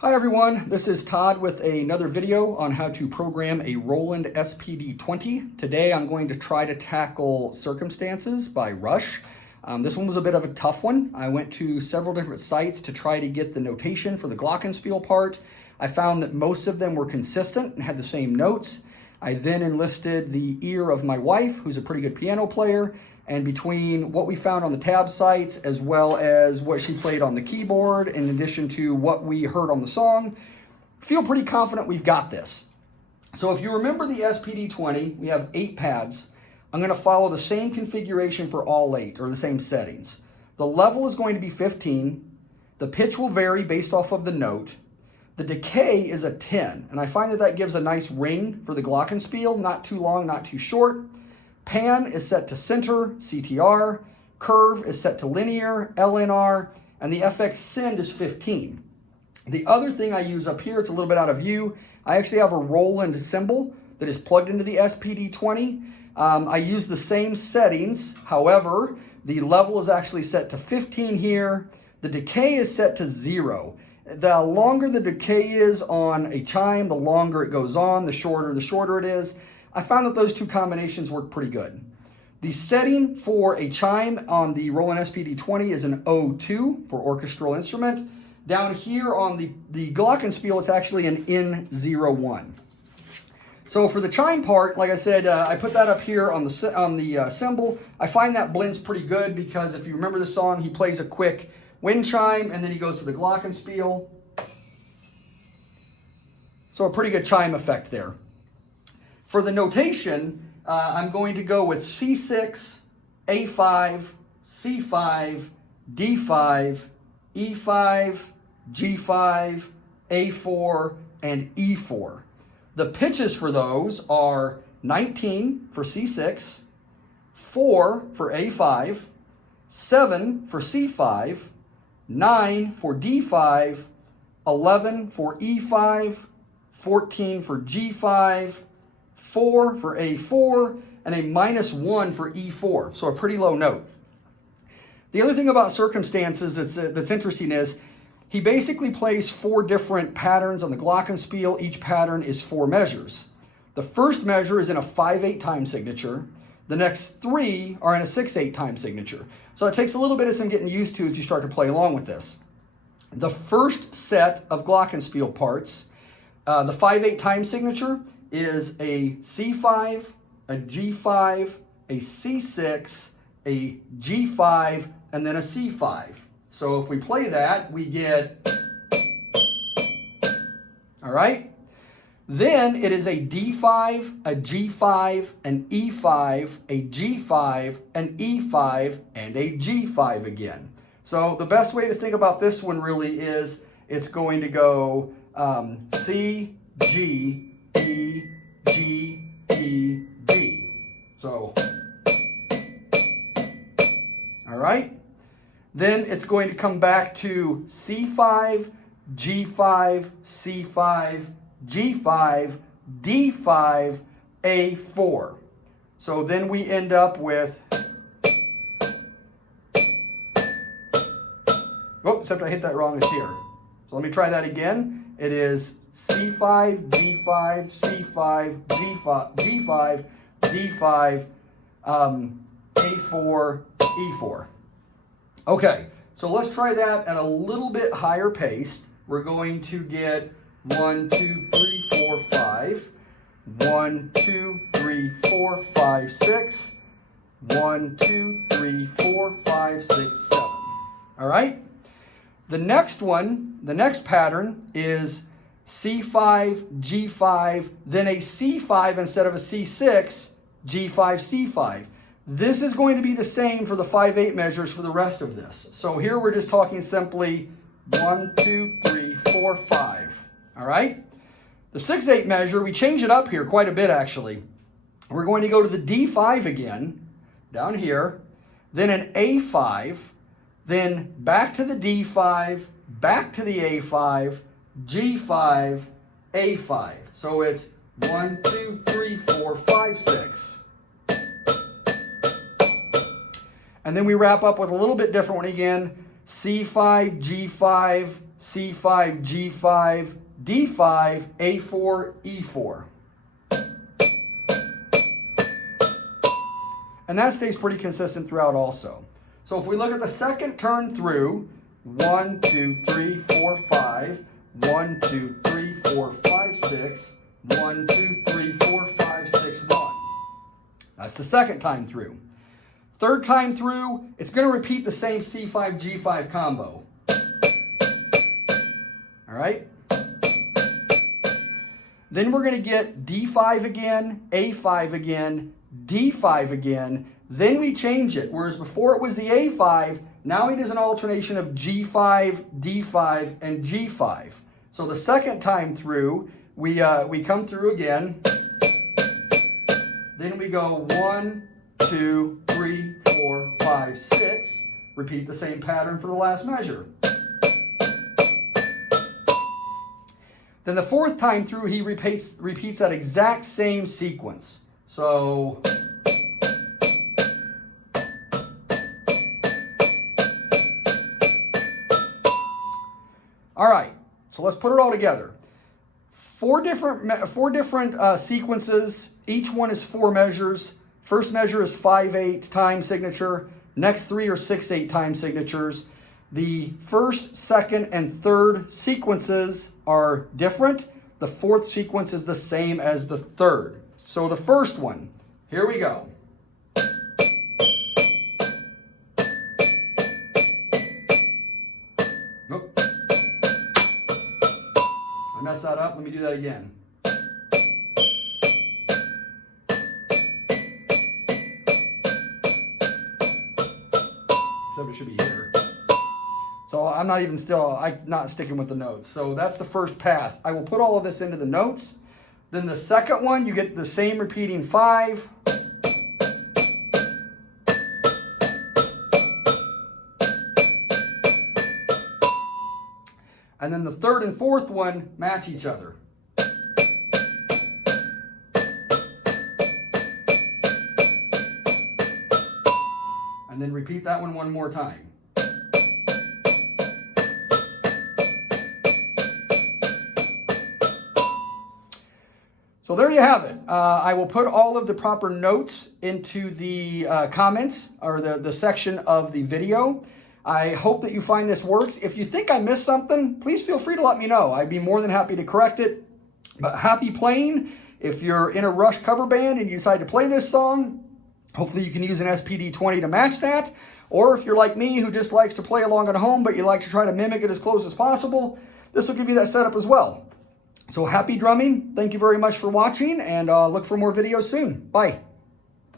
Hi everyone, this is Todd with another video on how to program a Roland SPD-20. Today I'm going to try to tackle Circumstances by Rush. This one was a bit of a tough one. I went to several different sites to try to get the notation for the glockenspiel part. I found that most of them were consistent and had the same notes. I then enlisted the ear of my wife, who's a pretty good piano player, and between what we found on the tab sites as well as what she played on the keyboard, in addition to what we heard on the song, feel pretty confident we've got this. So if you remember the SPD-20, we have 8 pads. I'm going to follow the same configuration for all 8, or the same settings. The level is going to be 15. The pitch will vary based off of the note. The decay is a 10, and I find that that gives a nice ring for the glockenspiel, not too long, not too short. Pan is set to center, CTR. Curve is set to linear, LNR. And the FX send is 15. The other thing I use up here, it's a little bit out of view. I actually have a Roland Cymbal that is plugged into the SPD-20. I use the same settings. However, the level is actually set to 15 here. The decay is set to 0. The longer the decay is on a chime, the longer it goes on, the shorter it is. I found that those two combinations work pretty good. The setting for a chime on the Roland SPD-20 is an O2 for orchestral instrument. Down here on the glockenspiel, it's actually an N01. So for the chime part, like I said, I put that up here on the cymbal. I find that blends pretty good because if you remember the song, he plays a quick wind chime and then he goes to the glockenspiel. So a pretty good chime effect there. For the notation, I'm going to go with C6, A5, C5, D5, E5, G5, A4, and E4. The pitches for those are 19 for C6, 4 for A5, 7 for C5, 9 for D5, 11 for E5, 14 for G5, 4 for A4, and a -1 for E4, so a pretty low note. The other thing about Circumstances that's interesting is he basically plays 4 different patterns on the glockenspiel. Each pattern is 4 measures. The first measure is in a 5/8 time signature. The next 3 are in a 6/8 time signature. So it takes a little bit of some getting used to as you start to play along with this. The first set of glockenspiel parts, the 5/8 time signature, is a C5, a G5, a C6, a G5, and then a C5. So if we play that, we get, all right? Then it is a D5, a G5, an E5, a G5, an E5, and a G5 again. So the best way to think about this one really is it's going to go C, G, E, G, E, D. So, all right. Then it's going to come back to C5, G5, C5, G5, D5, A4. So then we end up with, oh, except I hit that wrong, it's here. So let me try that again. It is C5, G5, C5, G5, G5, D5, A4, E4. Okay, so let's try that at a little bit higher pace. We're going to get 1, 2, 3, 4, 5. 1, 2, 3, 4, 5, 6. 1, 2, 3, 4, 5, 6, 7. All right? The next one, the next pattern is C5, G5, then a C5 instead of a C6, G5, C5. This is going to be the same for the 5/8 measures for the rest of this. So here we're just talking simply 1, 2, 3, 4, 5. All right? The 6/8 measure, we change it up here quite a bit actually. We're going to go to the D5 again, down here, then an A5, then back to the D5, back to the A5, G5, A5. So it's 1, 2, 3, 4, 5, 6. And then we wrap up with a little bit different one again. C5, G5, C5, G5, D5, A4, E4. And that stays pretty consistent throughout also. So if we look at the second turn through, 1, 2, 3, 4, 5, 1, 2, 3, 4, 5, 6, 1, 2, 3, 4, 5, 6, 1. That's the second time through. Third time through, it's going to repeat the same C5, G5 combo. All right? Then we're going to get D5 again, A5 again, D5 again. Then we change it. Whereas before it was the A5, now it is an alternation of G5, D5, and G5. So the second time through, we come through again. Then we go 1, 2, 3, 4, 5, 6. Repeat the same pattern for the last measure. Then the fourth time through, he repeats that exact same sequence. So all right, so let's put it all together. Four different sequences. Each one is 4 measures. First measure is 5/8 time signature. Next 3 are 6/8 time signatures. The first, second, and third sequences are different. The fourth sequence is the same as the third. So the first one, here we go. Oh. I messed that up. Let me do that again. Except it should be here. So I'm not sticking with the notes. So that's the first pass. I will put all of this into the notes. Then the second one, you get the same repeating 5. And then the third and fourth one match each other. And then repeat that one more time. So there you have it. I will put all of the proper notes into the comments or the section of the video. I hope that you find this works. If you think I missed something, please feel free to let me know. I'd be more than happy to correct it. But happy playing. If you're in a Rush cover band and you decide to play this song, hopefully you can use an SPD-20 to match that. Or if you're like me who just likes to play along at home, but you like to try to mimic it as close as possible, this will give you that setup as well. So happy drumming. Thank you very much for watching, and look for more videos soon. Bye.